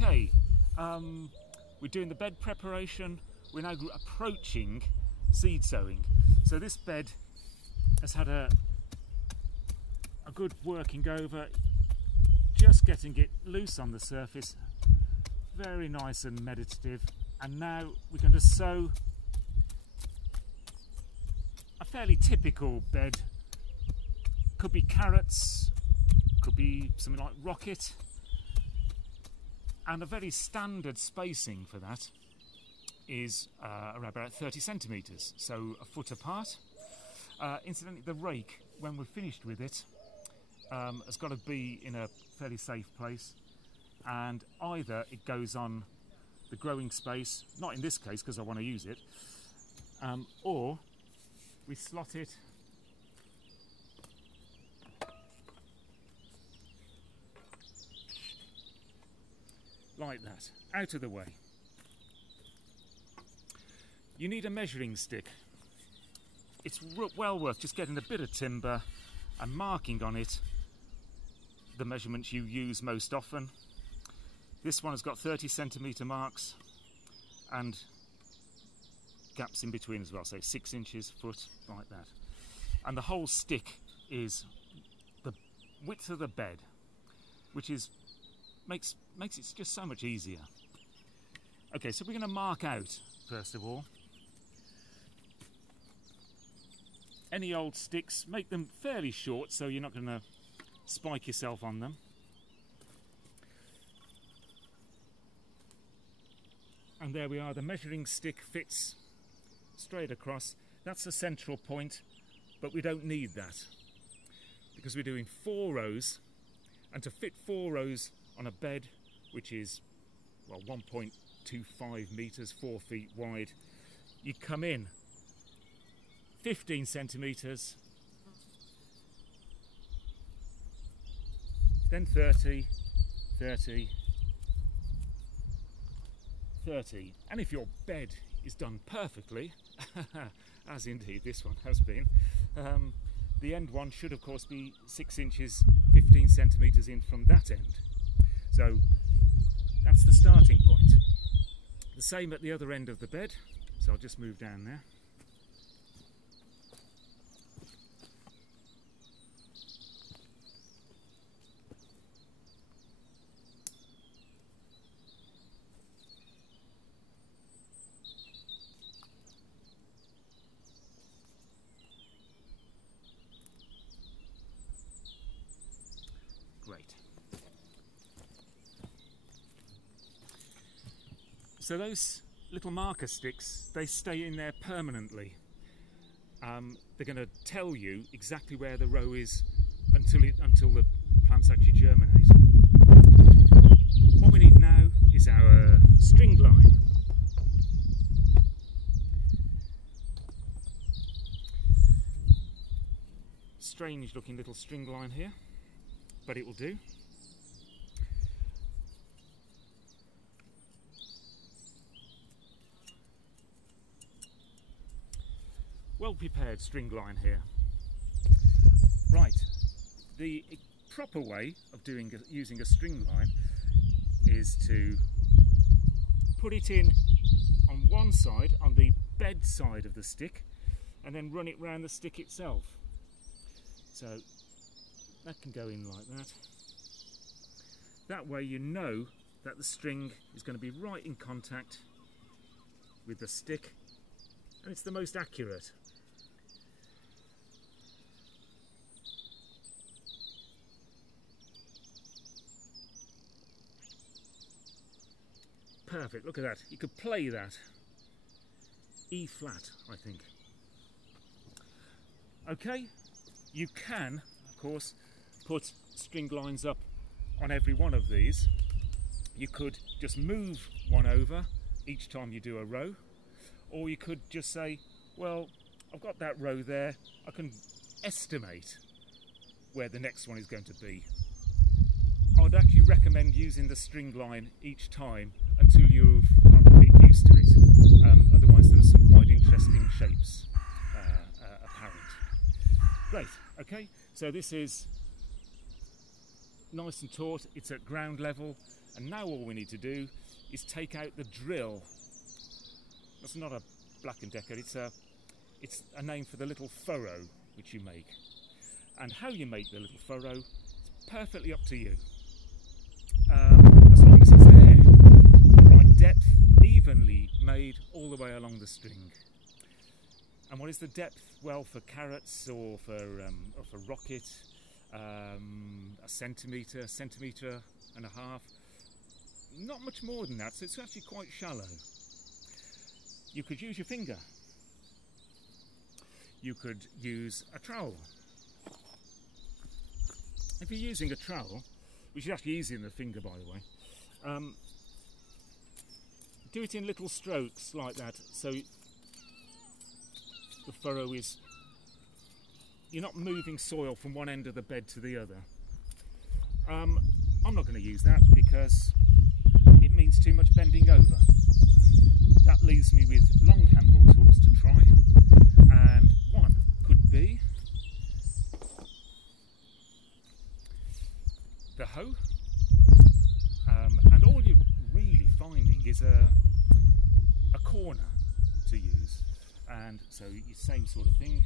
Okay, we're doing the bed preparation. We're now approaching seed sowing. So this bed has had a good working over, just getting it loose on the surface, very nice and meditative. And now we're going to sow a fairly typical bed. Could be carrots, could be something like rocket, and a very standard spacing for that is around about 30 centimetres, so a foot apart. Incidentally, the rake, when we're finished with it, has got to be in a fairly safe place, and either it goes on the growing space, not in this case because I want to use it, or we slot it like that, out of the way. You need a measuring stick. It's well worth just getting a bit of timber and marking on it the measurements you use most often. This one has got 30 centimetre marks and gaps in between as well, so 6 inches, foot, like that. And the whole stick is the width of the bed, which is makes it just so much easier. Okay, so we're going to mark out, first of all, any old sticks. Make them fairly short so you're not going to spike yourself on them. And there we are, the measuring stick fits straight across. That's the central point, but we don't need that because we're doing 4 rows, and to fit 4 rows on a bed which is, well, 1.25 metres, 4 feet wide, you come in 15 centimetres, then 30, 30, 30. And if your bed is done perfectly, as indeed this one has been, the end one should of course be 6 inches, 15 centimetres in from that end. So that's the starting point. The same at the other end of the bed, so I'll just move down there. Great. So those little marker sticks, they stay in there permanently. They're going to tell you exactly where the row is until the plants actually germinate. What we need now is our string line. Strange looking little string line here, but it will do. Well prepared string line here. Right, the proper way of using a string line is to put it in on one side, on the bed side of the stick, and then run it round the stick itself. So that can go in like that. That way you know that the string is going to be right in contact with the stick, and it's the most accurate. Perfect, look at that. You could play that. E flat, I think. Okay, you can, of course, put string lines up on every one of these. You could just move one over each time you do a row, or you could just say, well, I've got that row there, I can estimate where the next one is going to be. I would actually recommend using the string line each time until you've got a bit used to it. Otherwise there are some quite interesting shapes apparent. Great, okay, so this is nice and taut, it's at ground level, And now all we need to do is take out the drill. That's not a Black & Decker, it's a name for the little furrow which you make. And how you make the little furrow is perfectly up to you. As long as it's there, the right depth, evenly made all the way along the string. And what is the depth? Well, for carrots or for rocket, a centimetre and a half. Not much more than that, so it's actually quite shallow. You could use your finger. You could use a trowel. If you're using a trowel, which is actually easier than a finger, by the way, do it in little strokes like that, so the furrow is, you're not moving soil from one end of the bed to the other. I'm not going to use that because it means too much bending over. That leaves me with long handle tools to try, and one could be the hoe, and all you're really finding is a corner to use, and so same sort of thing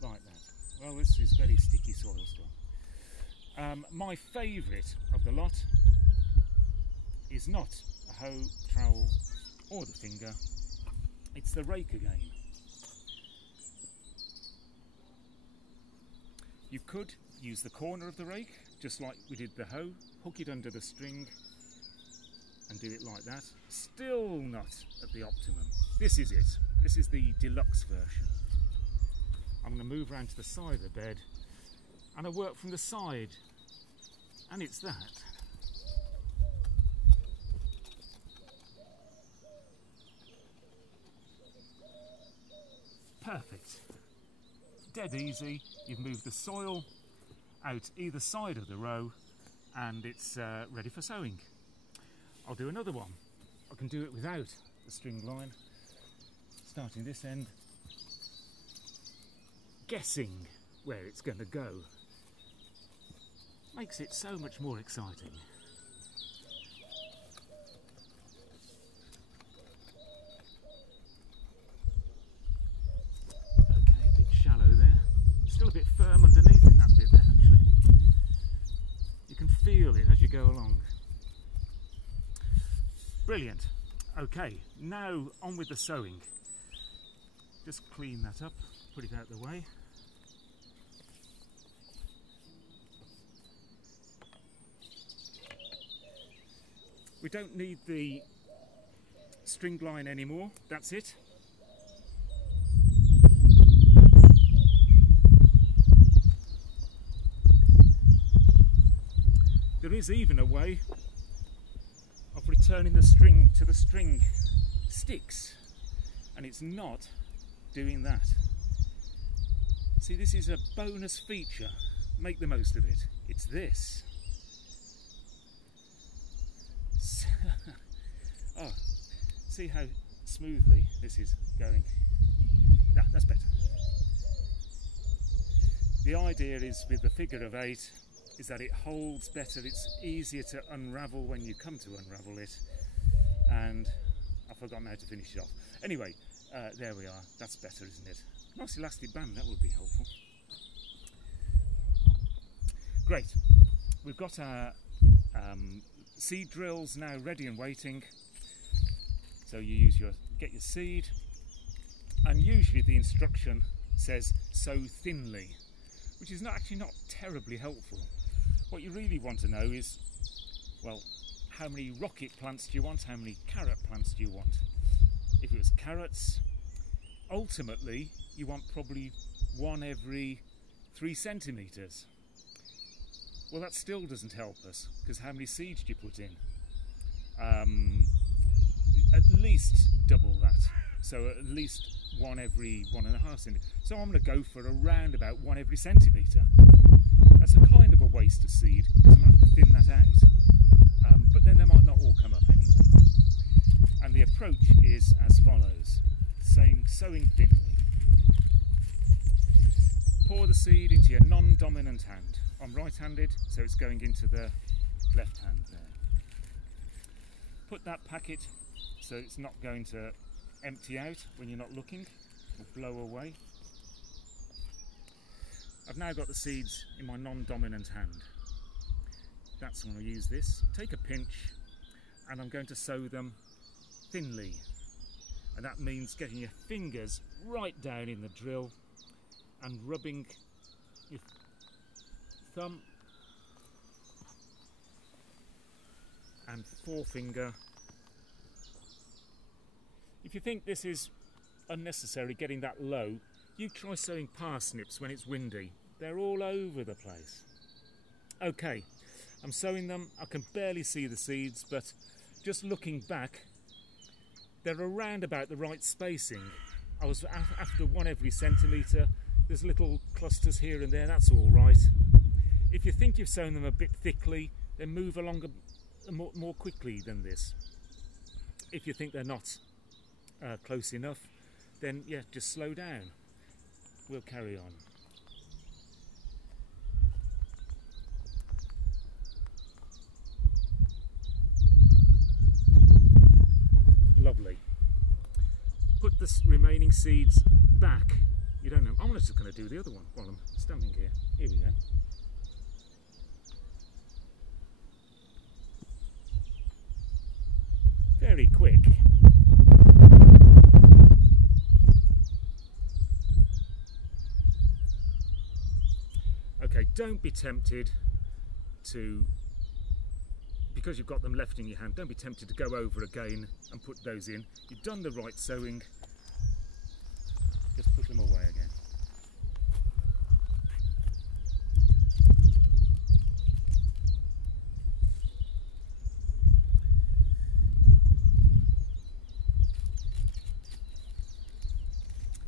like that. Well, this is very sticky soil still. My favourite of the lot is not a hoe, trowel or the finger, it's the rake again. You could use the corner of the rake, just like we did the hoe, hook it under the string and do it like that. Still not at the optimum. This is it. This is the deluxe version. I'm going to move around to the side of the bed and I work from the side, and it's that. Perfect. Dead easy. You've moved the soil out either side of the row and it's ready for sowing. I'll do another one. I can do it without the string line. Starting this end, guessing where it's going to go makes it so much more exciting. Okay, a bit shallow there. Still a bit firm underneath in that bit there, actually. You can feel it as you go along. Brilliant. Okay, now on with the sowing. Just clean that up, put it out of the way. We don't need the string line anymore, that's it. There is even a way of returning the string to the string sticks, and it's not doing that. See, this is a bonus feature. Make the most of it. It's this. Oh, see how smoothly this is going. Yeah, that's better. The idea is with the figure of 8 is that it holds better, it's easier to unravel when you come to unravel it, and I've forgotten how to finish it off. Anyway, there we are, that's better, isn't it? Nice elastic band, that would be helpful. Great, we've got our seed drills now ready and waiting. So you get your seed, and usually the instruction says sow thinly, which is actually not terribly helpful. What you really want to know is, well, how many rocket plants do you want? How many carrot plants do you want? If it was carrots, ultimately you want probably one every 3 centimetres. Well, that still doesn't help us, because how many seeds do you put in? At least double that, so at least one every 1.5 centimetres. So I'm going to go for around about one every centimetre. That's a kind of a waste of seed, because I'm going to have to thin that out, but then they might not all come up anyway. And the approach is as follows, sowing thinly. Pour the seed into your non-dominant hand. I'm right-handed, so it's going into the left hand there. Put that packet so it's not going to empty out when you're not looking or blow away. I've now got the seeds in my non-dominant hand. That's when I use this. Take a pinch and I'm going to sow them thinly. And that means getting your fingers right down in the drill and rubbing your thumb and forefinger. If you think this is unnecessary, getting that low, you try sowing parsnips when it's windy. They're all over the place. Okay, I'm sowing them. I can barely see the seeds, but just looking back, they're around about the right spacing. I was after one every centimetre. There's little clusters here and there, that's all right. If you think you've sown them a bit thickly, then move along more quickly than this. If you think they're not close enough, then yeah, just slow down. We'll carry on. Lovely. Put the remaining seeds back. You don't know. I'm just going to do the other one while I'm standing here. Here we go. Very quick. Okay, don't be tempted to, because you've got them left in your hand, don't be tempted to go over again and put those in. You've done the right sowing, just put them away again.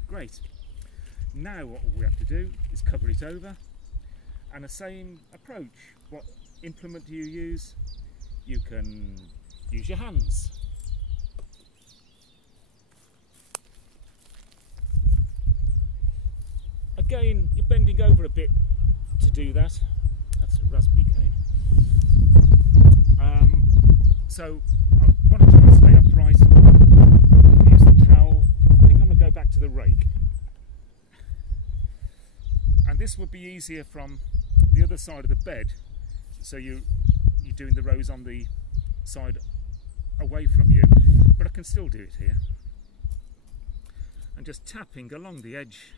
Great. Now what we have to do is cover it over. And the same approach. What implement do you use? You can use your hands. Again, you're bending over a bit to do that. That's a raspberry cane. So I want to try and stay upright. Use the trowel. I think I'm going to go back to the rake. And this would be easier from the other side of the bed, so you're doing the rows on the side away from you, but I can still do it here. And just tapping along the edge.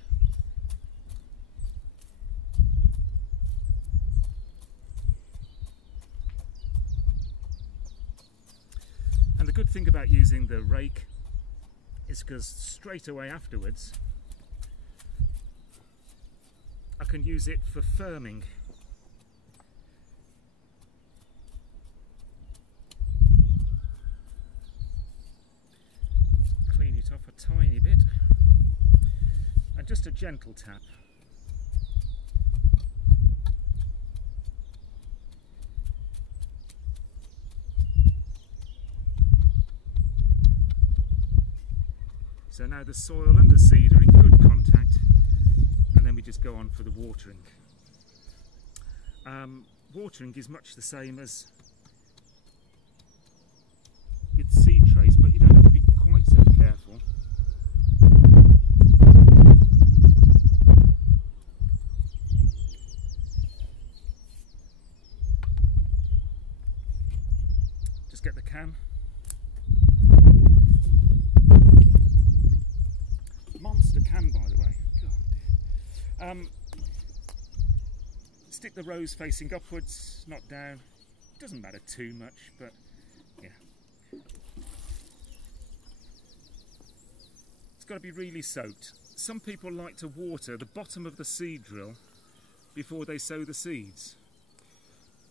And the good thing about using the rake is because straight away afterwards I can use it for firming. Clean it off a tiny bit and just a gentle tap. So now the soil and the seed are in good contact, and then we just go on for the watering. Watering is much the same as with seed trays, but you don't have to be quite so careful. Just get the can. Monster can, by the way. God dear. Stick the rows facing upwards, not down. Doesn't matter too much, but yeah. It's got to be really soaked. Some people like to water the bottom of the seed drill before they sow the seeds.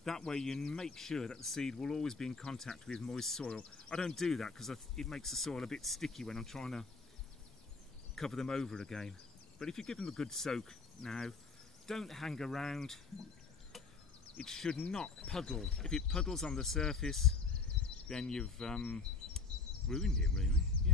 That way you make sure that the seed will always be in contact with moist soil. I don't do that because it makes the soil a bit sticky when I'm trying to cover them over again. But if you give them a good soak now, don't hang around. It should not puddle. If it puddles on the surface, then you've ruined it, really. Yeah.